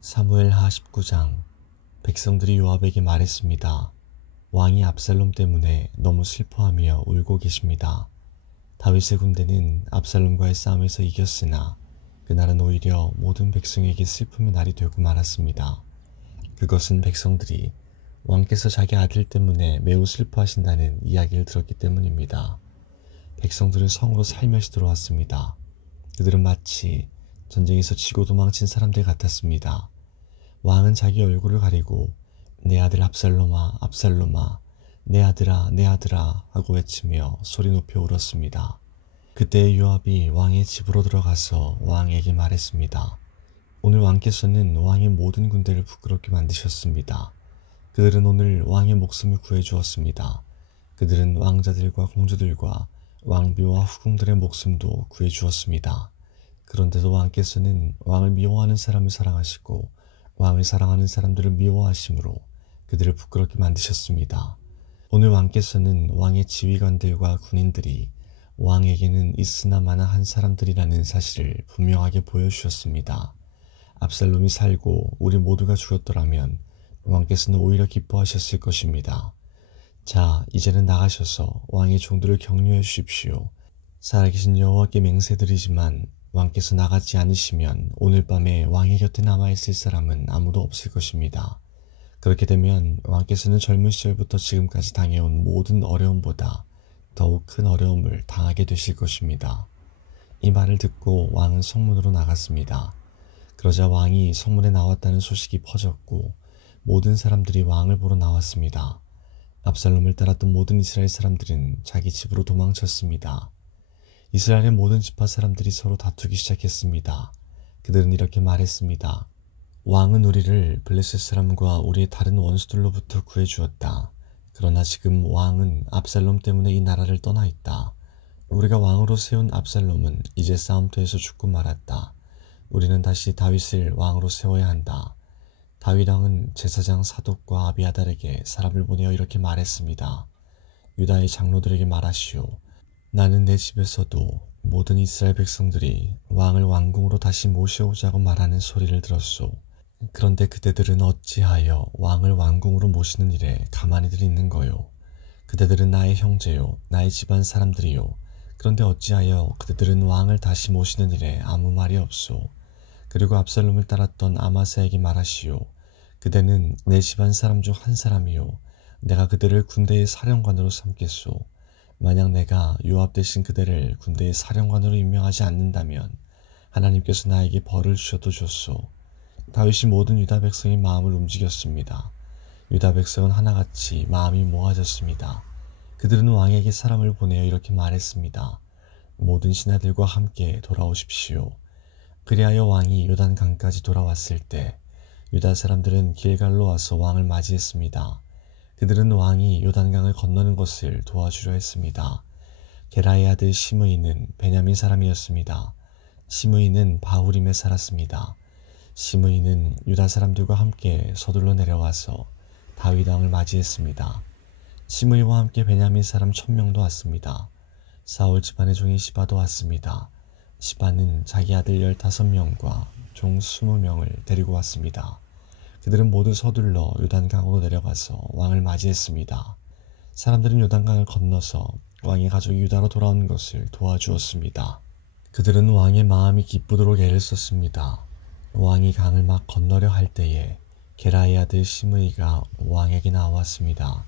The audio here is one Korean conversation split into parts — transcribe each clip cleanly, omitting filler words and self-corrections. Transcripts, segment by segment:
사무엘하 19장. 백성들이 요압에게 말했습니다. 왕이 압살롬 때문에 너무 슬퍼하며 울고 계십니다. 다윗의 군대는 압살롬과의 싸움에서 이겼으나 그날은 오히려 모든 백성에게 슬픔의 날이 되고 말았습니다. 그것은 백성들이 왕께서 자기 아들 때문에 매우 슬퍼하신다는 이야기를 들었기 때문입니다. 백성들은 성으로 살며시 들어왔습니다. 그들은 마치 전쟁에서 지고 도망친 사람들 같았습니다. 왕은 자기 얼굴을 가리고 내 아들 압살롬아, 압살롬아, 내 아들아, 내 아들아 하고 외치며 소리 높여 울었습니다. 그때 요압이 왕의 집으로 들어가서 왕에게 말했습니다. 오늘 왕께서는 왕의 모든 군대를 부끄럽게 만드셨습니다. 그들은 오늘 왕의 목숨을 구해주었습니다. 그들은 왕자들과 공주들과 왕비와 후궁들의 목숨도 구해주었습니다. 그런데도 왕께서는 왕을 미워하는 사람을 사랑하시고 왕을 사랑하는 사람들을 미워하심으로 그들을 부끄럽게 만드셨습니다. 오늘 왕께서는 왕의 지휘관들과 군인들이 왕에게는 있으나 마나 한 사람들이라는 사실을 분명하게 보여주셨습니다. 압살롬이 살고 우리 모두가 죽었더라면 왕께서는 오히려 기뻐하셨을 것입니다. 자, 이제는 나가셔서 왕의 종들을 격려해 주십시오. 살아계신 여호와께 맹세드리지만 왕께서 나가지 않으시면 오늘 밤에 왕의 곁에 남아있을 사람은 아무도 없을 것입니다. 그렇게 되면 왕께서는 젊은 시절부터 지금까지 당해온 모든 어려움보다 더욱 큰 어려움을 당하게 되실 것입니다. 이 말을 듣고 왕은 성문으로 나갔습니다. 그러자 왕이 성문에 나왔다는 소식이 퍼졌고 모든 사람들이 왕을 보러 나왔습니다. 압살롬을 따랐던 모든 이스라엘 사람들은 자기 집으로 도망쳤습니다. 이스라엘의 모든 지파 사람들이 서로 다투기 시작했습니다. 그들은 이렇게 말했습니다. 왕은 우리를 블레셋 사람과 우리의 다른 원수들로부터 구해주었다. 그러나 지금 왕은 압살롬 때문에 이 나라를 떠나 있다. 우리가 왕으로 세운 압살롬은 이제 싸움터에서 죽고 말았다. 우리는 다시 다윗을 왕으로 세워야 한다. 다윗 왕은 제사장 사독과 아비아달에게 사람을 보내어 이렇게 말했습니다. 유다의 장로들에게 말하시오. 나는 내 집에서도 모든 이스라엘 백성들이 왕을 왕궁으로 다시 모셔오자고 말하는 소리를 들었소. 그런데 그대들은 어찌하여 왕을 왕궁으로 모시는 일에 가만히들 있는 거요. 그대들은 나의 형제요, 나의 집안 사람들이요. 그런데 어찌하여 그대들은 왕을 다시 모시는 일에 아무 말이 없소. 그리고 압살롬을 따랐던 아마사에게 말하시오. 그대는 내 집안 사람 중 한 사람이요. 내가 그대를 군대의 사령관으로 삼겠소. 만약 내가 요압 대신 그대를 군대의 사령관으로 임명하지 않는다면 하나님께서 나에게 벌을 주셔도 좋소. 다윗이 모든 유다 백성의 마음을 움직였습니다. 유다 백성은 하나같이 마음이 모아졌습니다. 그들은 왕에게 사람을 보내어 이렇게 말했습니다. 모든 신하들과 함께 돌아오십시오. 그리하여 왕이 요단강까지 돌아왔을 때 유다 사람들은 길갈로 와서 왕을 맞이했습니다. 그들은 왕이 요단강을 건너는 것을 도와주려 했습니다. 게라의 아들 시므이는 베냐민 사람이었습니다. 시므이는 바후림에 살았습니다. 시므이는 유다 사람들과 함께 서둘러 내려와서 다윗 왕을 맞이했습니다. 시므이와 함께 베냐민 사람 1000명도 왔습니다. 사울 집안의 종인 시바도 왔습니다. 시바는 자기 아들 15명과 종 20명을 데리고 왔습니다. 그들은 모두 서둘러 요단강으로 내려가서 왕을 맞이했습니다. 사람들은 요단강을 건너서 왕의 가족이 유다로 돌아오는 것을 도와주었습니다. 그들은 왕의 마음이 기쁘도록 애를 썼습니다. 왕이 강을 막 건너려 할 때에 게라의 아들 시므이가 왕에게 나왔습니다.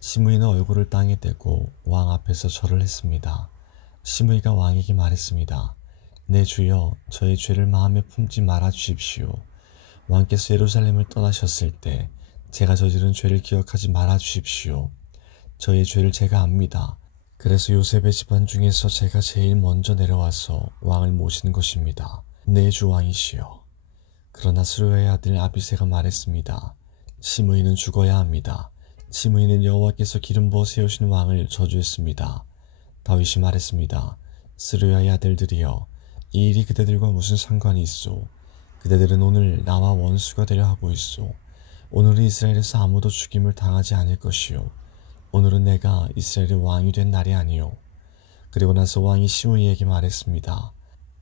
시므이는 얼굴을 땅에 대고 왕 앞에서 절을 했습니다. 시므이가 왕에게 말했습니다. 내 주여, 저의 죄를 마음에 품지 말아 주십시오. 왕께서 예루살렘을 떠나셨을 때 제가 저지른 죄를 기억하지 말아 주십시오. 저의 죄를 제가 압니다. 그래서 요셉의 집안 중에서 제가 제일 먼저 내려와서 왕을 모시는 것입니다. 내 주 왕이시여. 그러나 스루야의 아들 아비새가 말했습니다. 시므이는 죽어야 합니다. 시므이는 여호와께서 기름 부어 세우신 왕을 저주했습니다. 다윗이 말했습니다. 스루야의 아들들이여, 이 일이 그대들과 무슨 상관이 있소? 그대들은 오늘 나와 원수가 되려 하고 있소. 오늘은 이스라엘에서 아무도 죽임을 당하지 않을 것이요. 오늘은 내가 이스라엘의 왕이 된 날이 아니요. 그리고 나서 왕이 시므이에게 말했습니다.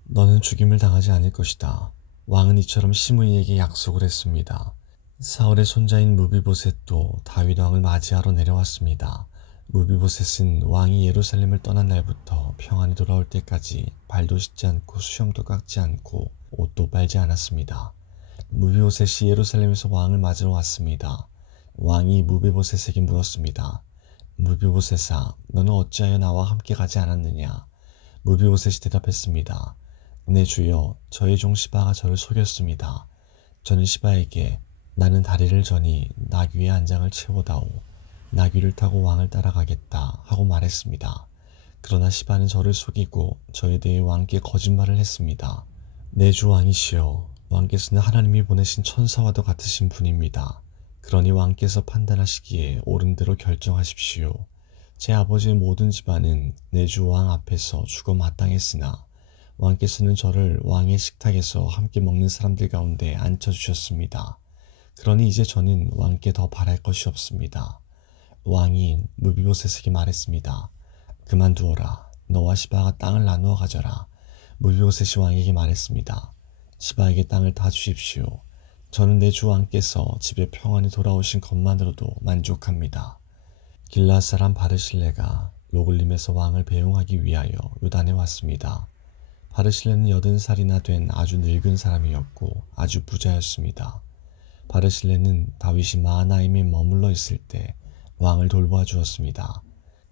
너는 죽임을 당하지 않을 것이다. 왕은 이처럼 시므이에게 약속을 했습니다. 사울의 손자인 무비보셋도 다윗 왕을 맞이하러 내려왔습니다. 무비보셋은 왕이 예루살렘을 떠난 날부터 평안히 돌아올 때까지 발도 씻지 않고 수염도 깎지 않고 옷도 빨지 않았습니다. 무비보셋이 예루살렘에서 왕을 맞으러 왔습니다. 왕이 무비보셋에게 물었습니다. 무비보셋아, 너는 어찌하여 나와 함께 가지 않았느냐? 무비보셋이 대답했습니다. 내 주여, 저의 종 시바가 저를 속였습니다. 저는 시바에게 나는 다리를 저니 나귀의 안장을 채워다오. 나귀를 타고 왕을 따라가겠다 하고 말했습니다. 그러나 시바는 저를 속이고 저에 대해 왕께 거짓말을 했습니다. 내 주 왕이시여, 왕께서는 하나님이 보내신 천사와도 같으신 분입니다. 그러니 왕께서 판단하시기에 옳은 대로 결정하십시오. 제 아버지의 모든 집안은 내 주 왕 앞에서 죽어 마땅했으나 왕께서는 저를 왕의 식탁에서 함께 먹는 사람들 가운데 앉혀주셨습니다. 그러니 이제 저는 왕께 더 바랄 것이 없습니다. 왕이 무비보셋에게 말했습니다. 그만두어라. 너와 시바가 땅을 나누어 가져라. 무비보셋이 왕에게 말했습니다. 시바에게 땅을 다 주십시오. 저는 내 주 왕께서 집에 평안히 돌아오신 것만으로도 만족합니다. 길르앗 사람 바르실레가 로글림에서 왕을 배웅하기 위하여 요단에 왔습니다. 바르실레는 80살이나 된 아주 늙은 사람이었고 아주 부자였습니다. 바르실레는 다윗이 마하나임에 머물러 있을 때 왕을 돌보아 주었습니다.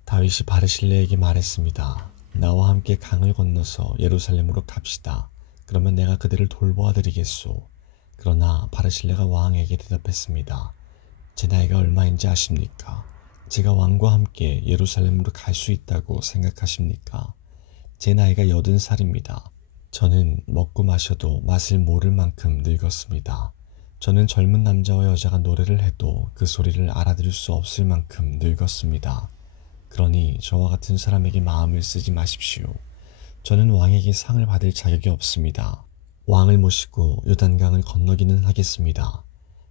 다윗이 바르실레에게 말했습니다. 나와 함께 강을 건너서 예루살렘으로 갑시다. 그러면 내가 그들을 돌보아 드리겠소. 그러나 바르실레가 왕에게 대답했습니다. 제 나이가 얼마인지 아십니까? 제가 왕과 함께 예루살렘으로 갈 수 있다고 생각하십니까? 제 나이가 80살입니다. 저는 먹고 마셔도 맛을 모를 만큼 늙었습니다. 저는 젊은 남자와 여자가 노래를 해도 그 소리를 알아들을 수 없을 만큼 늙었습니다. 그러니 저와 같은 사람에게 마음을 쓰지 마십시오. 저는 왕에게 상을 받을 자격이 없습니다. 왕을 모시고 요단강을 건너기는 하겠습니다.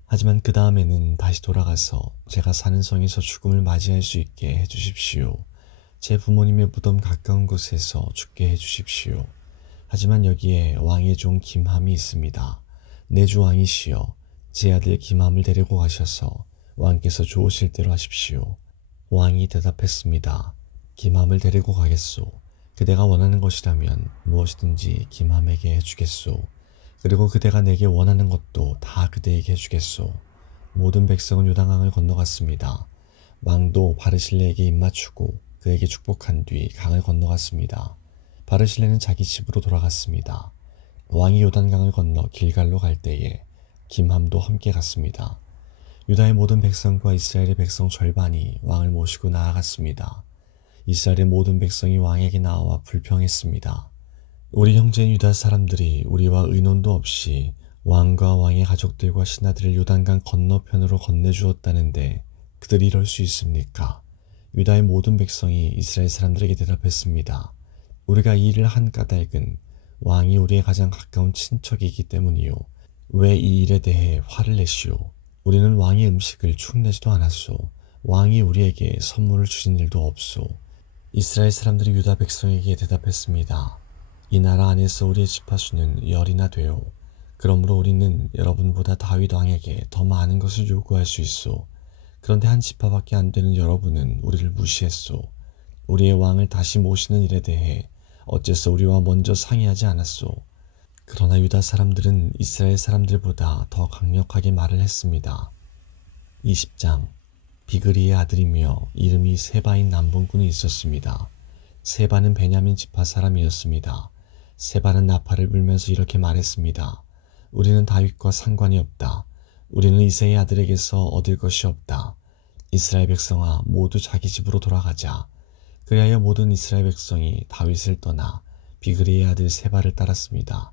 하지만 그 다음에는 다시 돌아가서 제가 사는 성에서 죽음을 맞이할 수 있게 해주십시오. 제 부모님의 무덤 가까운 곳에서 죽게 해주십시오. 하지만 여기에 왕의 종 김함이 있습니다. 내 주 왕이시여, 제 아들 김함을 데리고 가셔서 왕께서 좋으실 대로 하십시오. 왕이 대답했습니다. 김함을 데리고 가겠소. 그대가 원하는 것이라면 무엇이든지 김함에게 해주겠소. 그리고 그대가 내게 원하는 것도 다 그대에게 해주겠소. 모든 백성은 요단강을 건너갔습니다. 왕도 바르실레에게 입맞추고 그에게 축복한 뒤 강을 건너갔습니다. 바르실레는 자기 집으로 돌아갔습니다. 왕이 요단강을 건너 길갈로 갈 때에 김함도 함께 갔습니다. 유다의 모든 백성과 이스라엘의 백성 절반이 왕을 모시고 나아갔습니다. 이스라엘의 모든 백성이 왕에게 나와 불평했습니다. 우리 형제인 유다 사람들이 우리와 의논도 없이 왕과 왕의 가족들과 신하들을 요단강 건너편으로 건네주었다는데 그들이 이럴 수 있습니까? 유다의 모든 백성이 이스라엘 사람들에게 대답했습니다. 우리가 이 일을 한 까닭은 왕이 우리의 가장 가까운 친척이기 때문이요. 왜 이 일에 대해 화를 내시오? 우리는 왕의 음식을 축내지도 않았소. 왕이 우리에게 선물을 주신 일도 없소. 이스라엘 사람들이 유다 백성에게 대답했습니다. 이 나라 안에서 우리의 지파수는 10이나 되오. 그러므로 우리는 여러분보다 다윗 왕에게 더 많은 것을 요구할 수 있소. 그런데 한 지파밖에 안 되는 여러분은 우리를 무시했소. 우리의 왕을 다시 모시는 일에 대해 어째서 우리와 먼저 상의하지 않았소. 그러나 유다 사람들은 이스라엘 사람들보다 더 강력하게 말을 했습니다. 20장 비그리의 아들이며 이름이 세바인 남봉꾼이 있었습니다. 세바는 베냐민 지파 사람이었습니다. 세바는 나팔을 불면서 이렇게 말했습니다. 우리는 다윗과 상관이 없다. 우리는 이새의 아들에게서 얻을 것이 없다. 이스라엘 백성아 모두 자기 집으로 돌아가자. 그리하여 모든 이스라엘 백성이 다윗을 떠나 비그리의 아들 세바를 따랐습니다.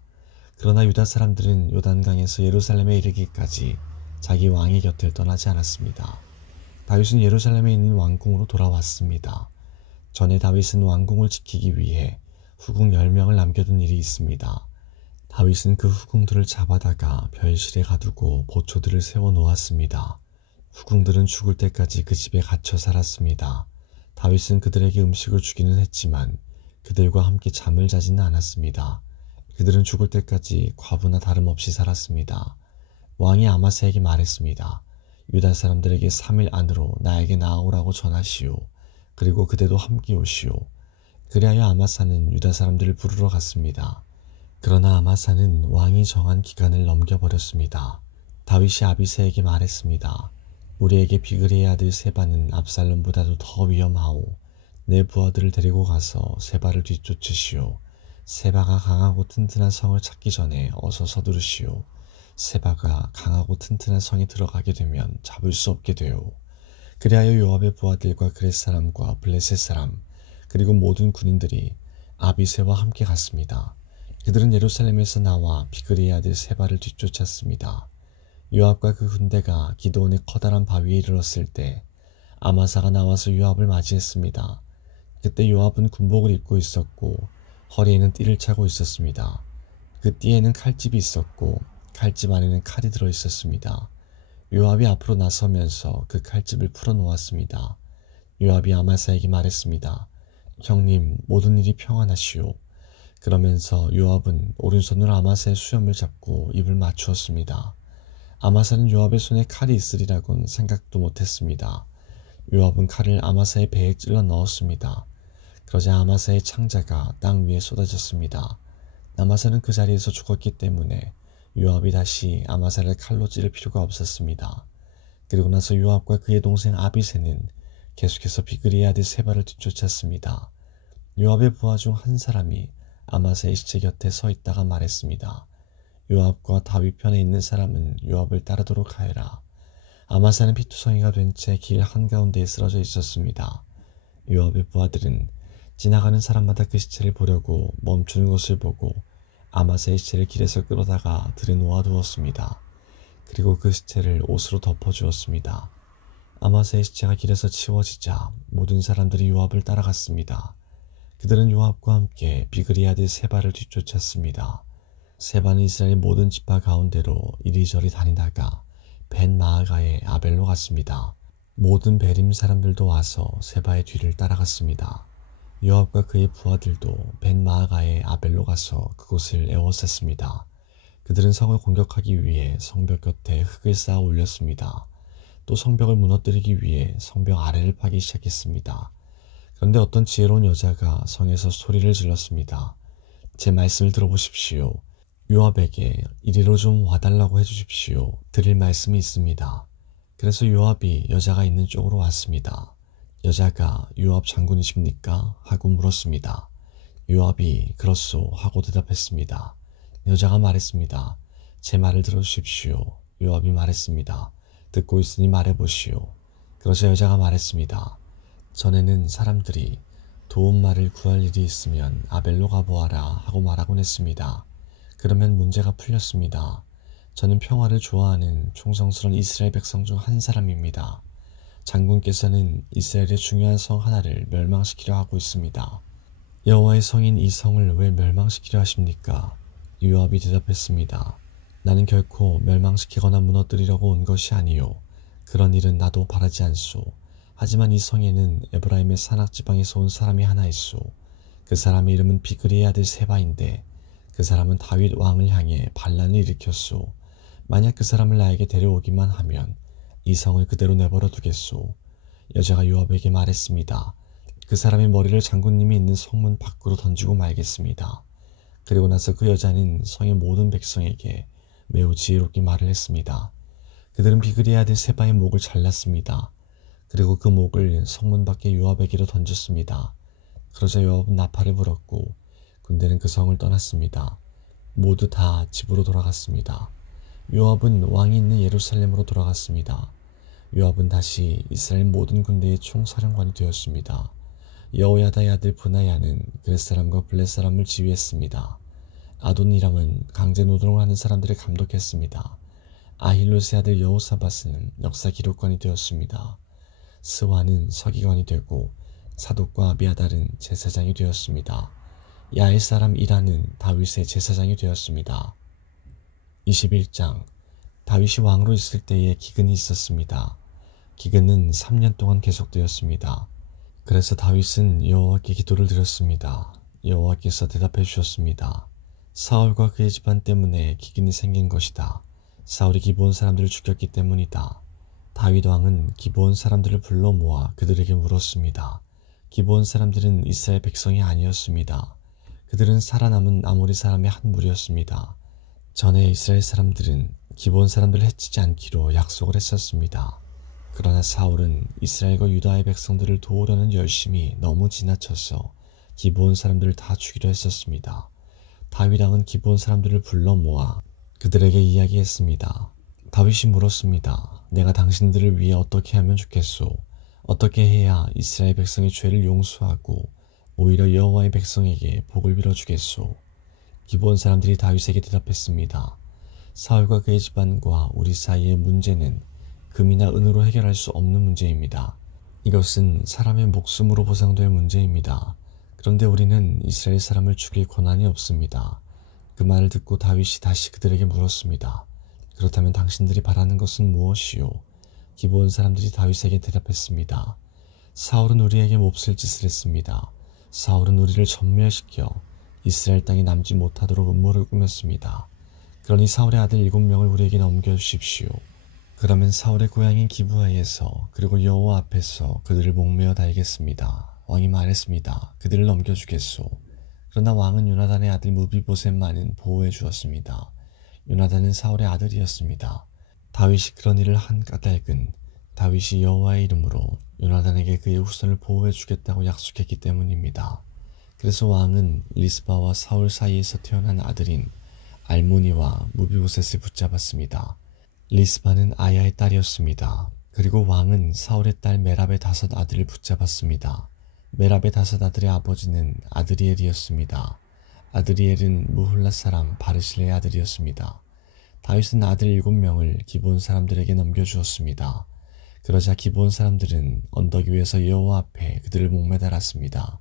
그러나 유다 사람들은 요단강에서 예루살렘에 이르기까지 자기 왕의 곁을 떠나지 않았습니다. 다윗은 예루살렘에 있는 왕궁으로 돌아왔습니다. 전에 다윗은 왕궁을 지키기 위해 후궁 10명을 남겨둔 일이 있습니다. 다윗은 그 후궁들을 잡아다가 별실에 가두고 보초들을 세워 놓았습니다. 후궁들은 죽을 때까지 그 집에 갇혀 살았습니다. 다윗은 그들에게 음식을 주기는 했지만 그들과 함께 잠을 자지는 않았습니다. 그들은 죽을 때까지 과부나 다름없이 살았습니다. 왕이 아마스에게 말했습니다. 유다 사람들에게 3일 안으로 나에게 나아오라고 전하시오. 그리고 그대도 함께 오시오. 그리하여 아마사는 유다 사람들을 부르러 갔습니다. 그러나 아마사는 왕이 정한 기간을 넘겨버렸습니다. 다윗이 아비새에게 말했습니다. 우리에게 비그리의 아들 세바는 압살롬보다도 더 위험하오. 내 부하들을 데리고 가서 세바를 뒤쫓으시오. 세바가 강하고 튼튼한 성을 찾기 전에 어서 서두르시오. 세바가 강하고 튼튼한 성에 들어가게 되면 잡을 수 없게 되오. 그리하여 요압의 부하들과 그렛 사람과 블레셋 사람 그리고 모든 군인들이 아비새와 함께 갔습니다. 그들은 예루살렘에서 나와 비그리의 아들 세바를 뒤쫓았습니다. 요압과 그 군대가 기드온의 커다란 바위에 이르렀을 때 아마사가 나와서 요압을 맞이했습니다. 그때 요압은 군복을 입고 있었고 허리에는 띠를 차고 있었습니다. 그 띠에는 칼집이 있었고 칼집 안에는 칼이 들어 있었습니다. 요압이 앞으로 나서면서 그 칼집을 풀어놓았습니다. 요압이 아마사에게 말했습니다. 형님, 모든 일이 평안하시오. 그러면서 요압은 오른손으로 아마사의 수염을 잡고 입을 맞추었습니다. 아마사는 요압의 손에 칼이 있으리라고는 생각도 못했습니다. 요압은 칼을 아마사의 배에 찔러 넣었습니다. 그러자 아마사의 창자가 땅 위에 쏟아졌습니다. 아마사는 그 자리에서 죽었기 때문에 요압이 다시 아마사를 칼로 찌를 필요가 없었습니다. 그리고 나서 요압과 그의 동생 아비새는 계속해서 비그리의 아들 세바를 뒤쫓았습니다. 요압의 부하 중 한 사람이 아마사의 시체 곁에 서 있다가 말했습니다. 요압과 다윗 편에 있는 사람은 요압을 따르도록 하여라. 아마사는 피투성이가 된 채 길 한가운데에 쓰러져 있었습니다. 요압의 부하들은 지나가는 사람마다 그 시체를 보려고 멈추는 것을 보고 아마사의 시체를 길에서 끌어다가 들에 놓아두었습니다. 그리고 그 시체를 옷으로 덮어주었습니다. 아마사의 시체가 길에서 치워지자 모든 사람들이 요압을 따라갔습니다. 그들은 요압과 함께 비그리 아들 세바를 뒤쫓았습니다. 세바는 이스라엘 모든 지파 가운데로 이리저리 다니다가 벤 마아가의 아벨로 갔습니다. 모든 베림 사람들도 와서 세바의 뒤를 따라갔습니다. 요압과 그의 부하들도 벤 마아가의 아벨로 가서 그곳을 에워쌌습니다. 그들은 성을 공격하기 위해 성벽 곁에 흙을 쌓아 올렸습니다. 또 성벽을 무너뜨리기 위해 성벽 아래를 파기 시작했습니다. 그런데 어떤 지혜로운 여자가 성에서 소리를 질렀습니다. 제 말씀을 들어보십시오. 요압에게 이리로 좀 와달라고 해주십시오. 드릴 말씀이 있습니다. 그래서 요압이 여자가 있는 쪽으로 왔습니다. 여자가 요압 장군이십니까? 하고 물었습니다. 요압이 그렇소 하고 대답했습니다. 여자가 말했습니다. 제 말을 들어주십시오. 요압이 말했습니다. 듣고 있으니 말해보시오. 그러자 여자가 말했습니다. 전에는 사람들이 도움말을 구할 일이 있으면 아벨로 가보아라 하고 말하곤 했습니다. 그러면 문제가 풀렸습니다. 저는 평화를 좋아하는 충성스러운 이스라엘 백성 중 한 사람입니다. 장군께서는 이스라엘의 중요한 성 하나를 멸망시키려 하고 있습니다. 여호와의 성인 이 성을 왜 멸망시키려 하십니까? 요압이 대답했습니다. 나는 결코 멸망시키거나 무너뜨리려고 온 것이 아니요. 그런 일은 나도 바라지 않소. 하지만 이 성에는 에브라임의 산악지방에서 온 사람이 하나 있소. 그 사람의 이름은 비그리의 아들 세바인데 그 사람은 다윗 왕을 향해 반란을 일으켰소. 만약 그 사람을 나에게 데려오기만 하면 이 성을 그대로 내버려 두겠소. 여자가 요압에게 말했습니다. 그 사람의 머리를 장군님이 있는 성문 밖으로 던지고 말겠습니다. 그리고 나서 그 여자는 성의 모든 백성에게 매우 지혜롭게 말을 했습니다. 그들은 비그리의 아들 세바의 목을 잘랐습니다. 그리고 그 목을 성문 밖에 요압에게로 던졌습니다. 그러자 요압은 나팔을 불었고 군대는 그 성을 떠났습니다. 모두 다 집으로 돌아갔습니다. 요압은 왕이 있는 예루살렘으로 돌아갔습니다. 요압은 다시 이스라엘 모든 군대의 총사령관이 되었습니다. 여호야다의 아들 브나야는 그렛 사람과 블렛 사람을 지휘했습니다. 아도니람은 강제 노동을 하는 사람들을 감독했습니다. 아힐롯의 아들 여호사밧은 역사 기록관이 되었습니다. 스와는 서기관이 되고 사독과 아비아달은 제사장이 되었습니다. 야엘 사람 이라는 다윗의 제사장이 되었습니다. 21장 다윗이 왕으로 있을 때에 기근이 있었습니다. 기근은 3년 동안 계속되었습니다. 그래서 다윗은 여호와께 기도를 드렸습니다. 여호와께서 대답해 주셨습니다. 사울과 그의 집안 때문에 기근이 생긴 것이다. 사울이 기브온 사람들을 죽였기 때문이다. 다윗 왕은 기브온 사람들을 불러 모아 그들에게 물었습니다. 기브온 사람들은 이스라엘 백성이 아니었습니다. 그들은 살아남은 아모리 사람의 한 무리였습니다. 전에 이스라엘 사람들은 기브온 사람들을 해치지 않기로 약속을 했었습니다. 그러나 사울은 이스라엘과 유다의 백성들을 도우려는 열심이 너무 지나쳐서 기브온 사람들을 다 죽이려 했었습니다. 다윗 왕은 기브온 사람들을 불러 모아 그들에게 이야기했습니다. 다윗이 물었습니다. 내가 당신들을 위해 어떻게 하면 좋겠소? 어떻게 해야 이스라엘 백성의 죄를 용서하고 오히려 여호와의 백성에게 복을 빌어주겠소? 기브온 사람들이 다윗에게 대답했습니다. 사울과 그의 집안과 우리 사이의 문제는 금이나 은으로 해결할 수 없는 문제입니다. 이것은 사람의 목숨으로 보상될 문제입니다. 그런데 우리는 이스라엘 사람을 죽일 권한이 없습니다. 그 말을 듣고 다윗이 다시 그들에게 물었습니다. 그렇다면 당신들이 바라는 것은 무엇이요? 기브온 사람들이 다윗에게 대답했습니다. 사울은 우리에게 몹쓸 짓을 했습니다. 사울은 우리를 전멸시켜 이스라엘 땅에 남지 못하도록 음모를 꾸몄습니다. 그러니 사울의 아들 7명을 우리에게 넘겨주십시오. 그러면 사울의 고향인 기브아에서 그리고 여호와 앞에서 그들을 목매어 달겠습니다. 왕이 말했습니다. 그들을 넘겨주겠소. 그러나 왕은 요나단의 아들 무비보셋만은 보호해 주었습니다. 요나단은 사울의 아들이었습니다. 다윗이 그런 일을 한 까닭은 다윗이 여호와의 이름으로 요나단에게 그의 후손을 보호해 주겠다고 약속했기 때문입니다. 그래서 왕은 리스바와 사울 사이에서 태어난 아들인 알모니와 무비보셋을 붙잡았습니다. 리스바는 아야의 딸이었습니다. 그리고 왕은 사울의 딸 메랍의 5 아들을 붙잡았습니다. 메랍의 5 아들의 아버지는 아드리엘이었습니다. 아드리엘은 무훌랏 사람 바르실의 아들이었습니다. 다윗은 아들 7명을 기브온 사람들에게 넘겨주었습니다. 그러자 기브온 사람들은 언덕 위에서 여호와 앞에 그들을 목매달았습니다.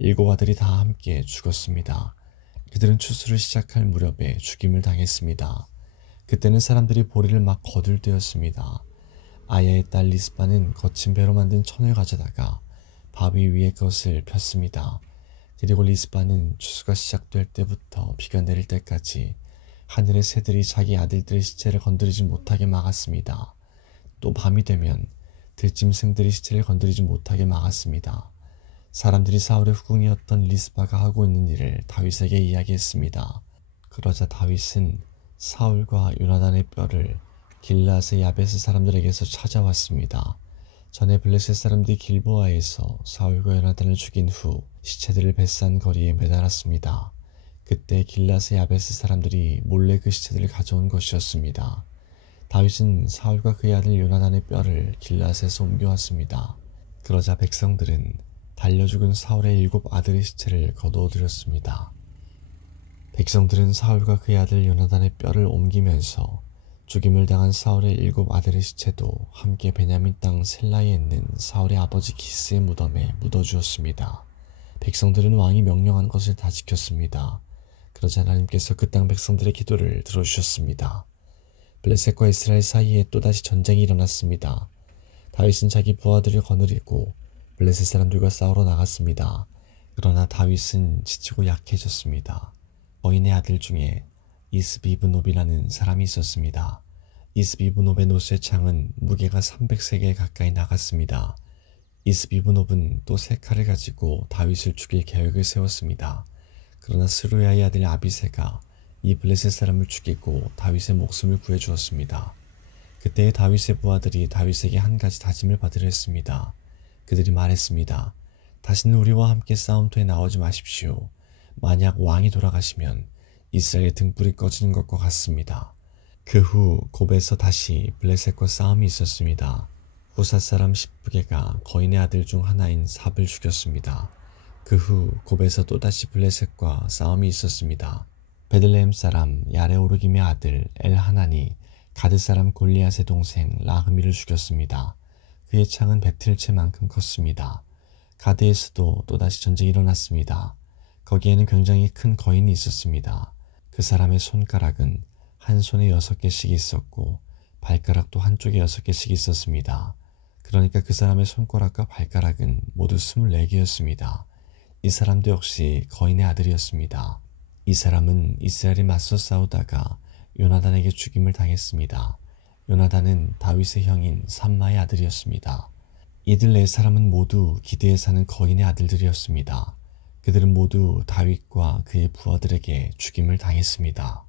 7 아들이 다 함께 죽었습니다. 그들은 추수를 시작할 무렵에 죽임을 당했습니다. 그때는 사람들이 보리를 막 거둘 때였습니다. 아야의 딸 리스바는 거친 배로 만든 천을 가져다가 바위 위에 것을 폈습니다. 그리고 리스바는 추수가 시작될 때부터 비가 내릴 때까지 하늘의 새들이 자기 아들들의 시체를 건드리지 못하게 막았습니다. 또 밤이 되면 들짐승들이 시체를 건드리지 못하게 막았습니다. 사람들이 사울의 후궁이었던 리스바가 하고 있는 일을 다윗에게 이야기했습니다. 그러자 다윗은 사울과 요나단의 뼈를 길르앗의 야베스 사람들에게서 찾아왔습니다. 전에 블레셋 사람들이 길보아에서 사울과 요나단을 죽인 후 시체들을 벳산 거리에 매달았습니다. 그때 길르앗의 야베스 사람들이 몰래 그 시체들을 가져온 것이었습니다. 다윗은 사울과 그의 아들 요나단의 뼈를 길르앗에서 옮겨왔습니다. 그러자 백성들은 달려 죽은 사울의 7 아들의 시체를 거두어들였습니다. 백성들은 사울과 그의 아들 요나단의 뼈를 옮기면서 죽임을 당한 사울의 7 아들의 시체도 함께 베냐민 땅 셀라에 있는 사울의 아버지 기스의 무덤에 묻어주었습니다. 백성들은 왕이 명령한 것을 다 지켰습니다. 그러자 하나님께서 그 땅 백성들의 기도를 들어주셨습니다. 블레셋과 이스라엘 사이에 또다시 전쟁이 일어났습니다. 다윗은 자기 부하들을 거느리고 블레셋 사람들과 싸우러 나갔습니다. 그러나 다윗은 지치고 약해졌습니다. 거인의 아들 중에 이스비브노비라는 사람이 있었습니다. 이스비브노의 노쇠 창은 무게가 300세겔 가까이 나갔습니다. 이스비브노는 또 3칼을 가지고 다윗을 죽일 계획을 세웠습니다. 그러나 스루야의 아들 아비새가 이 블레셋 사람을 죽이고 다윗의 목숨을 구해주었습니다. 그때 다윗의 부하들이 다윗에게 한 가지 다짐을 받으려 했습니다. 그들이 말했습니다. 다시는 우리와 함께 싸움터에 나오지 마십시오. 만약 왕이 돌아가시면 이스라엘의 등불이 꺼지는 것과 같습니다. 그 후 곱에서 다시 블레셋과 싸움이 있었습니다. 후삿 사람 십부게가 거인의 아들 중 하나인 삽을 죽였습니다. 그 후 곱에서 또다시 블레셋과 싸움이 있었습니다. 베들레헴 사람 야레오르김의 아들 엘하난이 가드 사람 골리앗의 동생 라흐미를 죽였습니다. 그의 창은 배틀채만큼 컸습니다. 가드에서도 또다시 전쟁이 일어났습니다. 거기에는 굉장히 큰 거인이 있었습니다. 그 사람의 손가락은 한 손에 6개씩 있었고 발가락도 한쪽에 6개씩 있었습니다. 그러니까 그 사람의 손가락과 발가락은 모두 24개였습니다. 이 사람도 역시 거인의 아들이었습니다. 이 사람은 이스라엘에 맞서 싸우다가 요나단에게 죽임을 당했습니다. 요나단은 다윗의 형인 삼마의 아들이었습니다. 이들 네 사람은 모두 기드에 사는 거인의 아들들이었습니다. 그들은 모두 다윗과 그의 부하들에게 죽임을 당했습니다.